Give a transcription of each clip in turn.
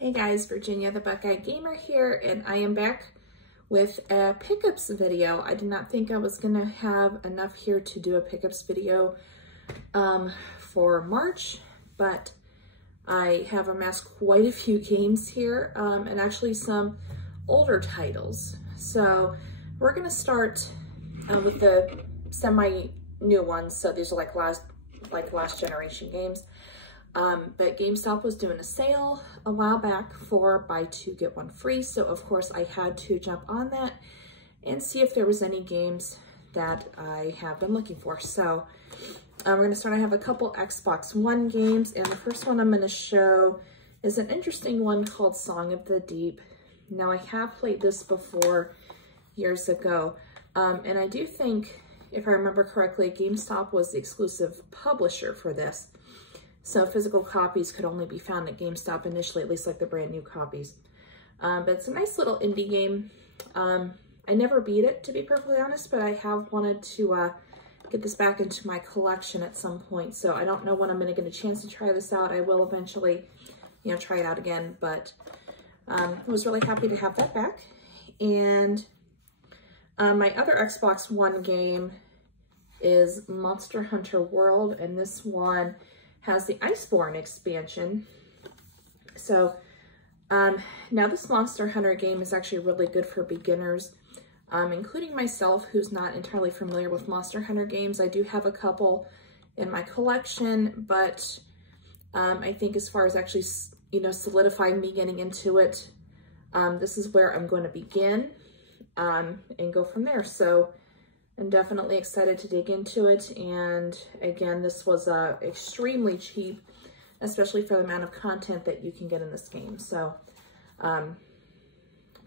Hey guys, Virginia the Buckeye Gamer here, and I am back with a pickups video. I did not think I was gonna have enough here to do a pickups video for March, but I have amassed quite a few games here and actually some older titles. So we're gonna start with the semi-new ones. So these are like last generation games. But GameStop was doing a sale a while back for buy two, get one free. So of course I had to jump on that and see if there was any games that I have been looking for. So we're gonna start. I have a couple Xbox One games, and the first one I'm gonna show is an interesting one called Song of the Deep. Now I have played this before years ago, and I do think, if I remember correctly, GameStop was the exclusive publisher for this. So physical copies could only be found at GameStop initially, at least like the brand new copies. But it's a nice little indie game. I never beat it, to be perfectly honest, but I have wanted to get this back into my collection at some point. So I don't know when I'm gonna get a chance to try this out. I will eventually, try it out again, but I was really happy to have that back. And my other Xbox One game is Monster Hunter World, and this one has the Iceborne expansion. So now this Monster Hunter game is actually really good for beginners, including myself, who's not entirely familiar with Monster Hunter games. I do have a couple in my collection, but I think as far as actually, solidifying me getting into it, this is where I'm going to begin and go from there. So I'm definitely excited to dig into it. And again, this was extremely cheap, especially for the amount of content that you can get in this game. So, but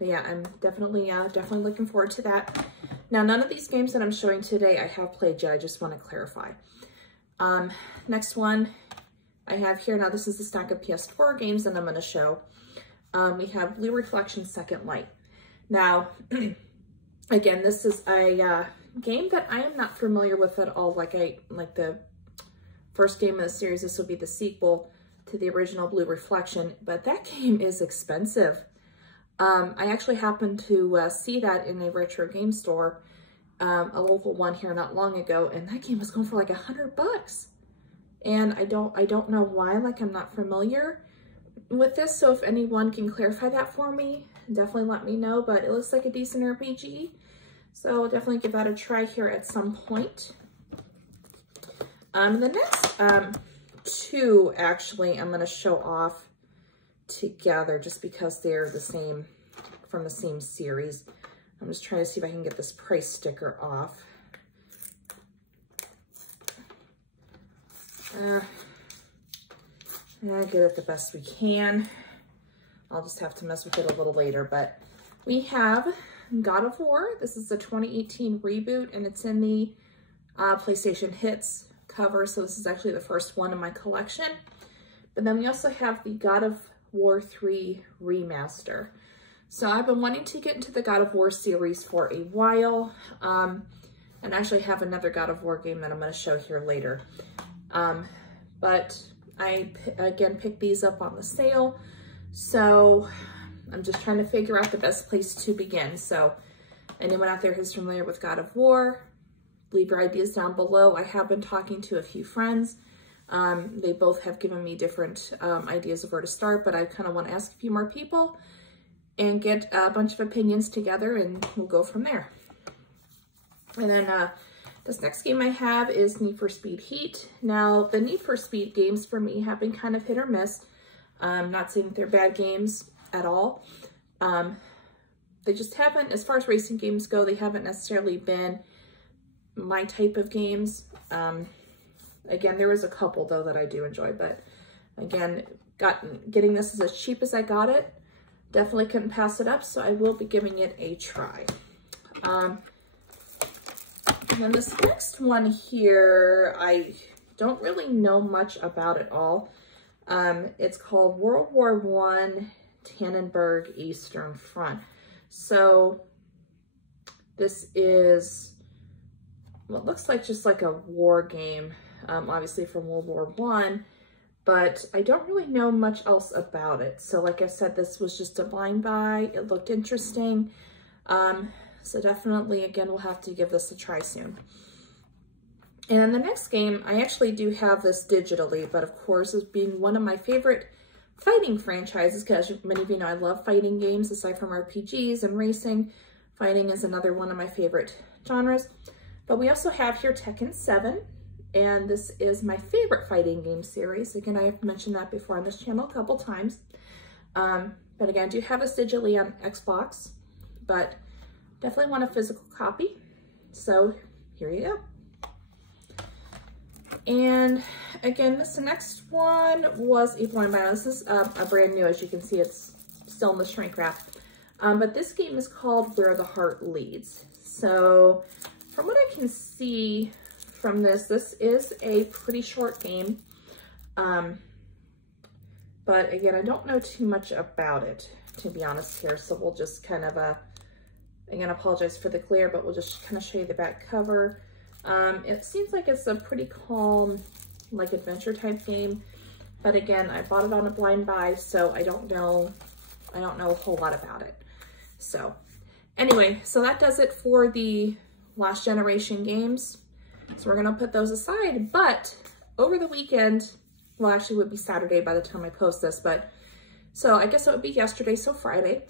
yeah, I'm definitely looking forward to that. Now, none of these games that I'm showing today I have played yet. I just want to clarify. Next one I have here. Now, this is the stack of PS4 games that I'm going to show. We have Blue Reflection Second Light. Now, again, this is a game that I am not familiar with at all. Like the first game in the series, this will be the sequel to the original Blue Reflection, but that game is expensive. I actually happened to see that in a retro game store, a local one here not long ago, and that game was going for like $100. And I don't know why. Like, I'm not familiar with this, so if anyone can clarify that for me, definitely let me know. But it looks like a decent RPG. So I'll definitely give that a try here at some point. The next two, actually, I'm going to show off together just because they're the same, from the same series. I'm just trying to see if I can get this price sticker off. I get it the best we can. I'll just have to mess with it a little later, but we have God of War. This is the 2018 reboot, and it's in the PlayStation Hits cover. So this is actually the first one in my collection. But then we also have the God of War 3 remaster. So I've been wanting to get into the God of War series for a while, and actually have another God of War game that I'm going to show here later. But I, again, picked these up on the sale. So I'm just trying to figure out the best place to begin. So anyone out there who's familiar with God of War, leave your ideas down below. I have been talking to a few friends. They both have given me different ideas of where to start, but I kind of want to ask a few more people and get a bunch of opinions together, and we'll go from there. And then this next game I have is Need for Speed Heat. Now, the Need for Speed games for me have been kind of hit or miss. Not saying that they're bad games at all. They just haven't, as far as racing games go, they haven't necessarily been my type of games. Again, there was a couple though that I do enjoy, but again, getting this as cheap as I got it, definitely couldn't pass it up, so I will be giving it a try. And then this next one here, I don't really know much about at all. It's called World War I Tannenberg Eastern Front. So this is what looks like just like a war game, obviously from World War I, but I don't really know much else about it. So like I said, this was just a blind buy. It looked interesting. So definitely, again, we'll have to give this a try soon. And then the next game, I actually do have this digitally, but of course, as being one of my favorite fighting franchises, because many of you know I love fighting games aside from RPGs and racing. Fighting is another one of my favorite genres. But we also have here Tekken 7, and this is my favorite fighting game series. Again, I have mentioned that before on this channel a couple times. But again, I do have this digitally on Xbox, but definitely want a physical copy. So here you go. And again, this next one was a blind buy. This is a brand new, as you can see, it's still in the shrink wrap. But this game is called Where the Heart Leads. So from what I can see from this is a pretty short game. But again, I don't know too much about it, to be honest here. So we'll just kind of, again, I apologize for the glare, but we'll just kind of show you the back cover. It seems like it's a pretty calm, like adventure type game. But again, I bought it on a blind buy, so I don't know a whole lot about it. So anyway, so that does it for the last generation games. So we're gonna put those aside, but over the weekend, well, actually it would be Saturday by the time I post this, but so I guess it would be yesterday, so Friday.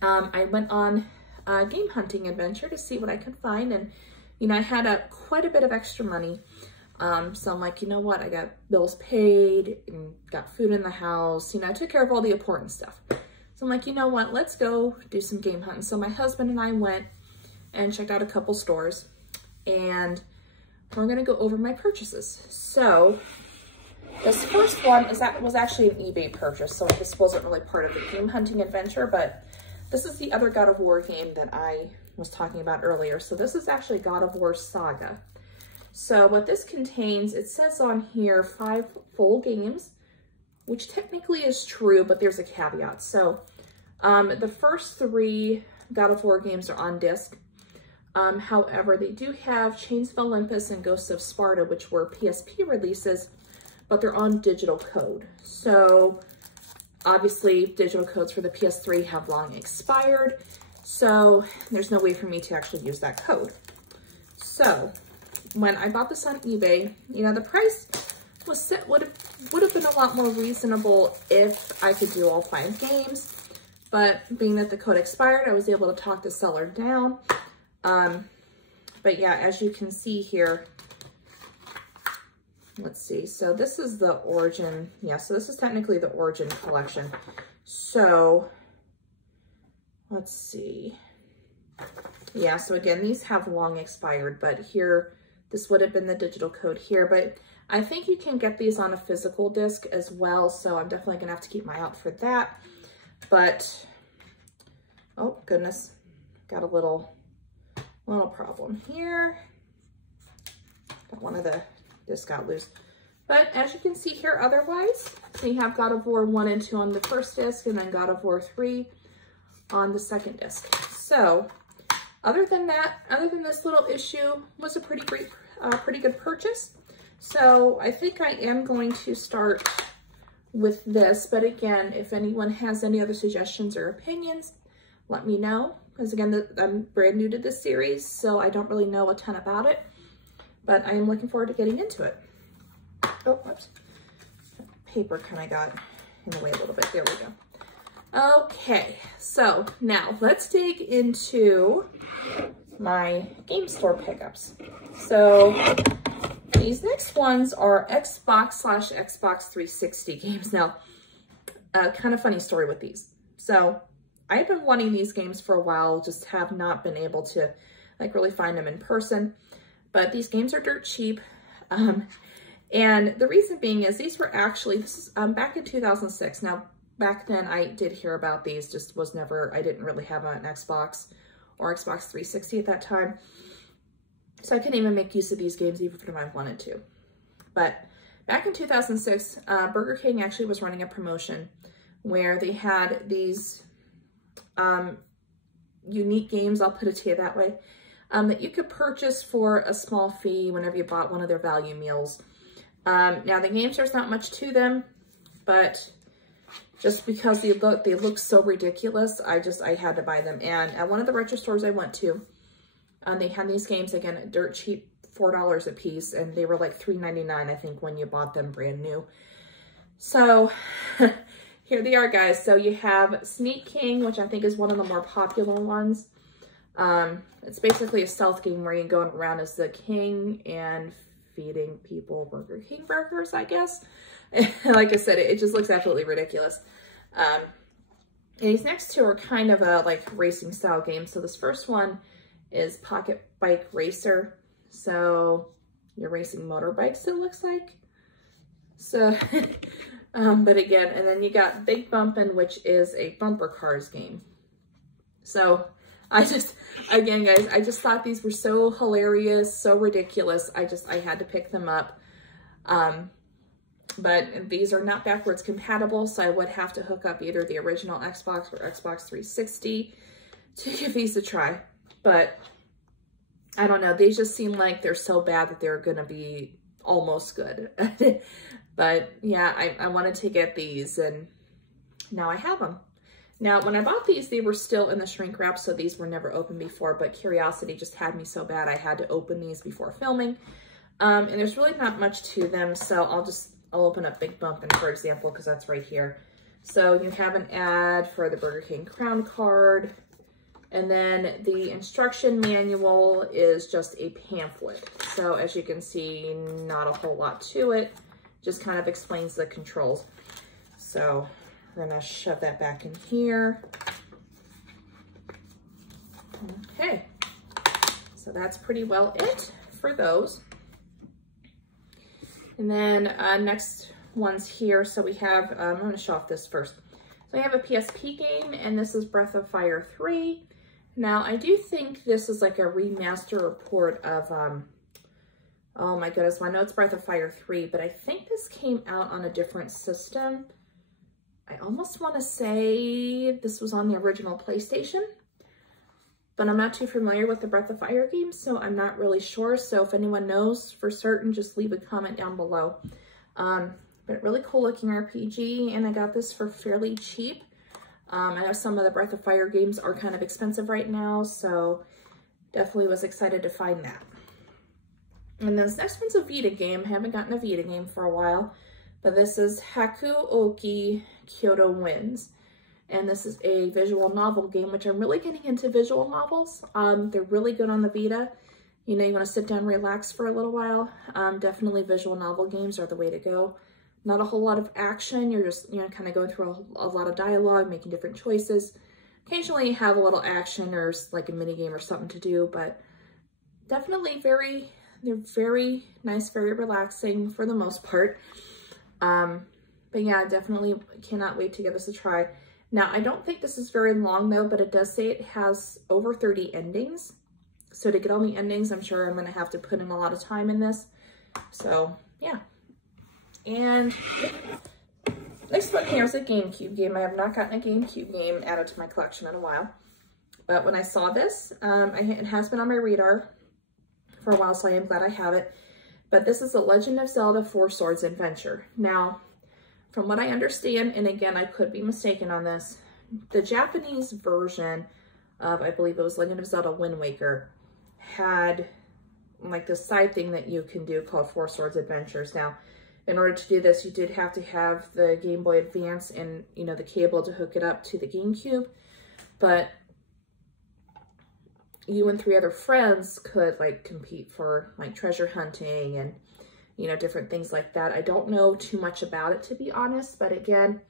I went on a game hunting adventure to see what I could find, and you know, I had quite a bit of extra money. So I'm like, you know what? I got bills paid and got food in the house. You know, I took care of all the important stuff. So I'm like, you know what? Let's go do some game hunting. So my husband and I went and checked out a couple stores, and we're going to go over my purchases. So this first one was actually an eBay purchase. So this wasn't really part of the game hunting adventure, but this is the other God of War game that I was talking about earlier. So this is actually God of War Saga. So what this contains, it says on here 5 full games, which technically is true, but there's a caveat. So the first 3 God of War games are on disc. However, they do have Chains of Olympus and Ghosts of Sparta, which were PSP releases, but they're on digital code. So obviously digital codes for the PS3 have long expired. So there's no way for me to actually use that code. So when I bought this on eBay, you know, the price was set, would have been a lot more reasonable if I could do all 5 games. But being that the code expired, I was able to talk the seller down. But yeah, as you can see here, let's see. So this is the Origin. Yeah, so this is technically the Origin collection. So let's see. Yeah, so again, these have long expired, but here, this would have been the digital code here, but I think you can get these on a physical disc as well, so I'm definitely gonna have to keep my eye out for that. But, oh goodness, got a little problem here. Got one of the discs got loose. But as you can see here, otherwise, we have God of War 1 and 2 on the first disc, and then God of War 3 on the second disc. So other than that, other than this little issue, was a pretty good purchase. So I think I am going to start with this, but again, if anyone has any other suggestions or opinions, let me know. Because again, I'm brand new to this series, so I don't really know a ton about it, but I am looking forward to getting into it. Oh, whoops. Paper kind of got in the way a little bit. There we go. Okay, so now let's dig into my game store pickups. So these next ones are Xbox/Xbox 360 games. Now, kind of funny story with these. So I've been wanting these games for a while, just have not been able to like really find them in person, but these games are dirt cheap. And the reason being is these were actually, this is back in 2006. Now, back then I did hear about these, just was never, I didn't really have an Xbox or Xbox 360 at that time. So I couldn't even make use of these games even if I wanted to. But back in 2006, Burger King actually was running a promotion where they had these unique games, I'll put it to you that way, that you could purchase for a small fee whenever you bought one of their value meals. Now the games, there's not much to them, but just because they look so ridiculous, I had to buy them. And at one of the retro stores I went to, they had these games, again, dirt cheap, $4 a piece, and they were like $3.99, I think, when you bought them brand new. So here they are, guys. So you have Sneak King, which I think is one of the more popular ones. It's basically a stealth game where you're going around as the king and feeding people Burger King burgers, I guess. Like I said, it just looks absolutely ridiculous. And these next two are kind of a like racing style game. So this first one is Pocket Bike Racer. So you're racing motorbikes, it looks like. So, but again, and then you got Big Bumpin', which is a bumper cars game. So again, guys, I just thought these were so hilarious, so ridiculous. I had to pick them up. But these are not backwards compatible, so I would have to hook up either the original Xbox or Xbox 360 to give these a try. But I don't know, they just seem like they're so bad that they're gonna be almost good. But yeah, I wanted to get these, and now I have them. Now, when I bought these, they were still in the shrink wrap, so these were never opened before, but curiosity just had me so bad I had to open these before filming. And there's really not much to them, so I'll open up Big Bumpin', for example, because that's right here. So you have an ad for the Burger King Crown card, and then the instruction manual is just a pamphlet. So as you can see, not a whole lot to it, just kind of explains the controls. So we're gonna shove that back in here. Okay, so that's pretty well it for those. And then next one's here. So we have, I'm gonna show off this first. So I have a PSP game, and this is Breath of Fire 3. Now I do think this is like a remaster or port of, oh my goodness, well, I know it's Breath of Fire 3, but I think this came out on a different system. I almost wanna say this was on the original PlayStation, but I'm not too familiar with the Breath of Fire games, so I'm not really sure. So if anyone knows for certain, just leave a comment down below. But really cool looking RPG, and I got this for fairly cheap. I know some of the Breath of Fire games are kind of expensive right now, so definitely was excited to find that. And this next one's a Vita game. I haven't gotten a Vita game for a while, but this is Hakuoki Kyoto Winds. And this is a visual novel game, which I'm really getting into visual novels. They're really good on the Vita. You know, you want to sit down and relax for a little while. Definitely visual novel games are the way to go. Not a whole lot of action. You're just, you know, kind of going through a lot of dialogue, making different choices. Occasionally you have a little action or like a mini game or something to do, but definitely they're very nice, very relaxing for the most part. But yeah, definitely cannot wait to give this a try. Now, I don't think this is very long though, but it does say it has over 30 endings. So to get all the endings, I'm sure I'm gonna have to put in a lot of time in this. So yeah. And next one here is a GameCube game. I have not gotten a GameCube game added to my collection in a while. But when I saw this, it has been on my radar for a while, so I am glad I have it. But this is The Legend of Zelda 4 Swords Adventure. Now, from what I understand, and again, I could be mistaken on this, the Japanese version of, I believe it was Legend of Zelda Wind Waker, had like this side thing that you can do called 4 Swords Adventures. Now, in order to do this, you did have to have the Game Boy Advance and, you know, the cable to hook it up to the GameCube. But you and 3 other friends could like compete for like treasure hunting and, you know, different things like that. I don't know too much about it, to be honest, but again,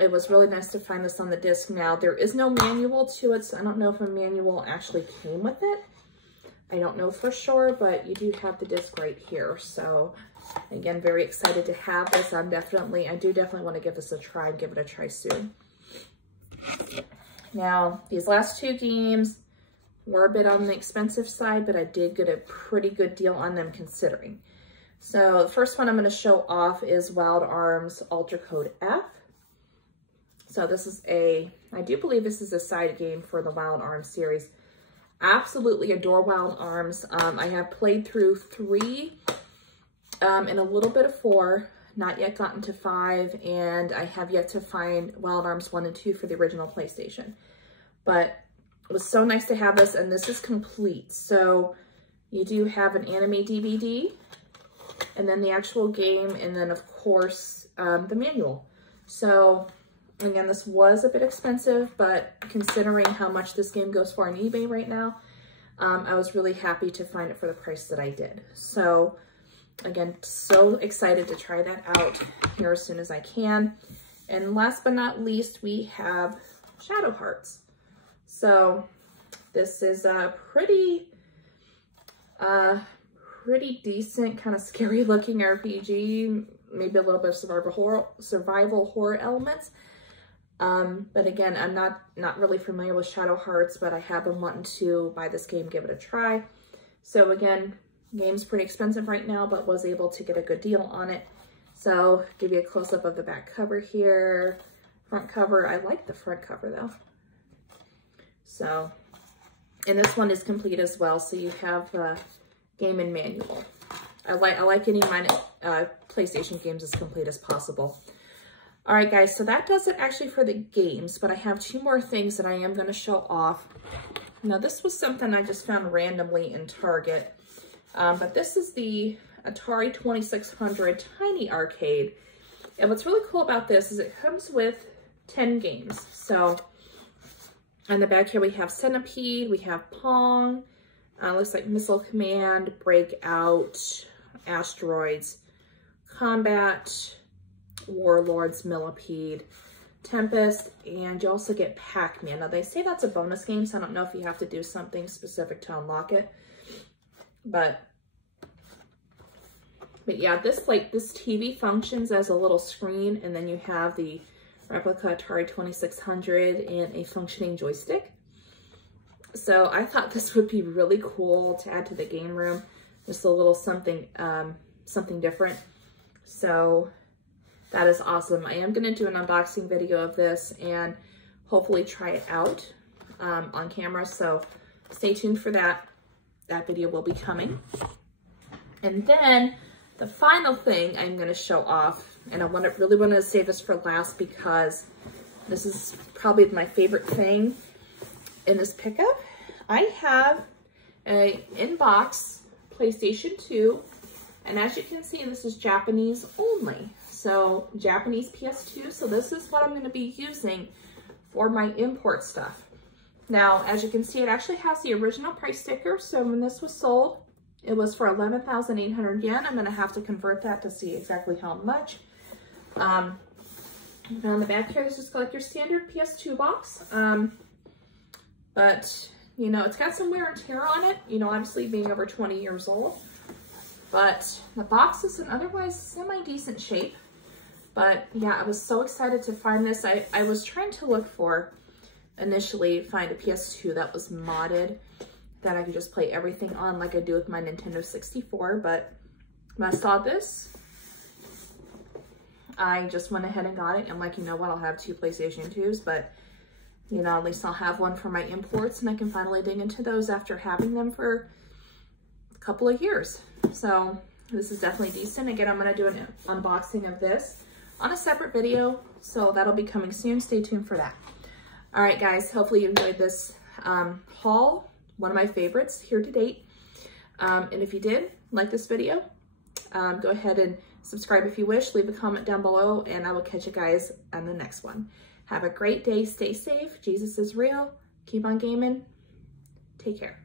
it was really nice to find this on the disc. Now, there is no manual to it, so I don't know if a manual actually came with it. I don't know for sure, but you do have the disc right here. So again, very excited to have this. I do definitely want to give this a try and give it a try soon. Now, these last 2 games were a bit on the expensive side, but I did get a pretty good deal on them considering. So the first one I'm going to show off is Wild Arms Ultra Code F. So this is I do believe this is a side game for the Wild Arms series. Absolutely adore Wild Arms. I have played through 3 and a little bit of 4, not yet gotten to 5, and I have yet to find Wild Arms 1 and 2 for the original PlayStation. But it was so nice to have this, and this is complete. So you do have an anime DVD, and then the actual game, and then of course the manual. So again, this was a bit expensive, but considering how much this game goes for on eBay right now, I was really happy to find it for the price that I did. So again, so excited to try that out here as soon as I can. And last but not least, we have Shadow Hearts. So this is a pretty decent, kind of scary looking RPG, maybe a little bit of survival horror elements. But again, I'm not really familiar with Shadow Hearts, but I have been wanting to buy this game, give it a try. So again, game's pretty expensive right now, but was able to get a good deal on it. So give you a close-up of the back cover here, front cover. I like the front cover though. So, and this one is complete as well. So you have the game and manual. I like getting my PlayStation games as complete as possible. All right, guys, so that does it actually for the games, but I have 2 more things that I am going to show off. Now, this was something I just found randomly in Target, but this is the Atari 2600 Tiny Arcade. And what's really cool about this is it comes with 10 games. So on the back here, we have Centipede, we have Pong, looks like Missile Command, Breakout, Asteroids, Combat, Warlords, Millipede, Tempest, and you also get Pac-Man. Now they say that's a bonus game, so I don't know if you have to do something specific to unlock it. But yeah, this TV functions as a little screen, and then you have the replica Atari 2600 and a functioning joystick. So I thought this would be really cool to add to the game room, just a little something different. So that is awesome. I am going to do an unboxing video of this and hopefully try it out on camera. So stay tuned for that. That video will be coming. And then the final thing I'm going to show off, and I really want to save this for last because this is probably my favorite thing in this pickup. I have a in-box PlayStation 2, and as you can see, this is Japanese only. So Japanese PS2, so this is what I'm going to be using for my import stuff. Now, as you can see, it actually has the original price sticker. So when this was sold, it was for 11,800 yen. I'm going to have to convert that to see exactly how much. And on the back here, this is like your standard PS2 box. But, you know, it's got some wear and tear on it, you know, obviously being over 20 years old. But the box is in otherwise semi-decent shape. But yeah, I was so excited to find this. I was trying to look for, initially, find a PS2 that was modded, that I could just play everything on like I do with my Nintendo 64. But when I saw this, I just went ahead and got it. I'm like, you know what, I'll have 2 PlayStation 2s, but you know, at least I'll have one for my imports, and I can finally dig into those after having them for a couple of years. So this is definitely decent. Again, I'm going to do an unboxing of this on a separate video, so that'll be coming soon. Stay tuned for that. All right, guys, hopefully you enjoyed this haul, one of my favorites here to date. And if you did like this video, go ahead and subscribe if you wish, leave a comment down below, and I will catch you guys on the next one. Have a great day, stay safe, Jesus is real, keep on gaming, take care.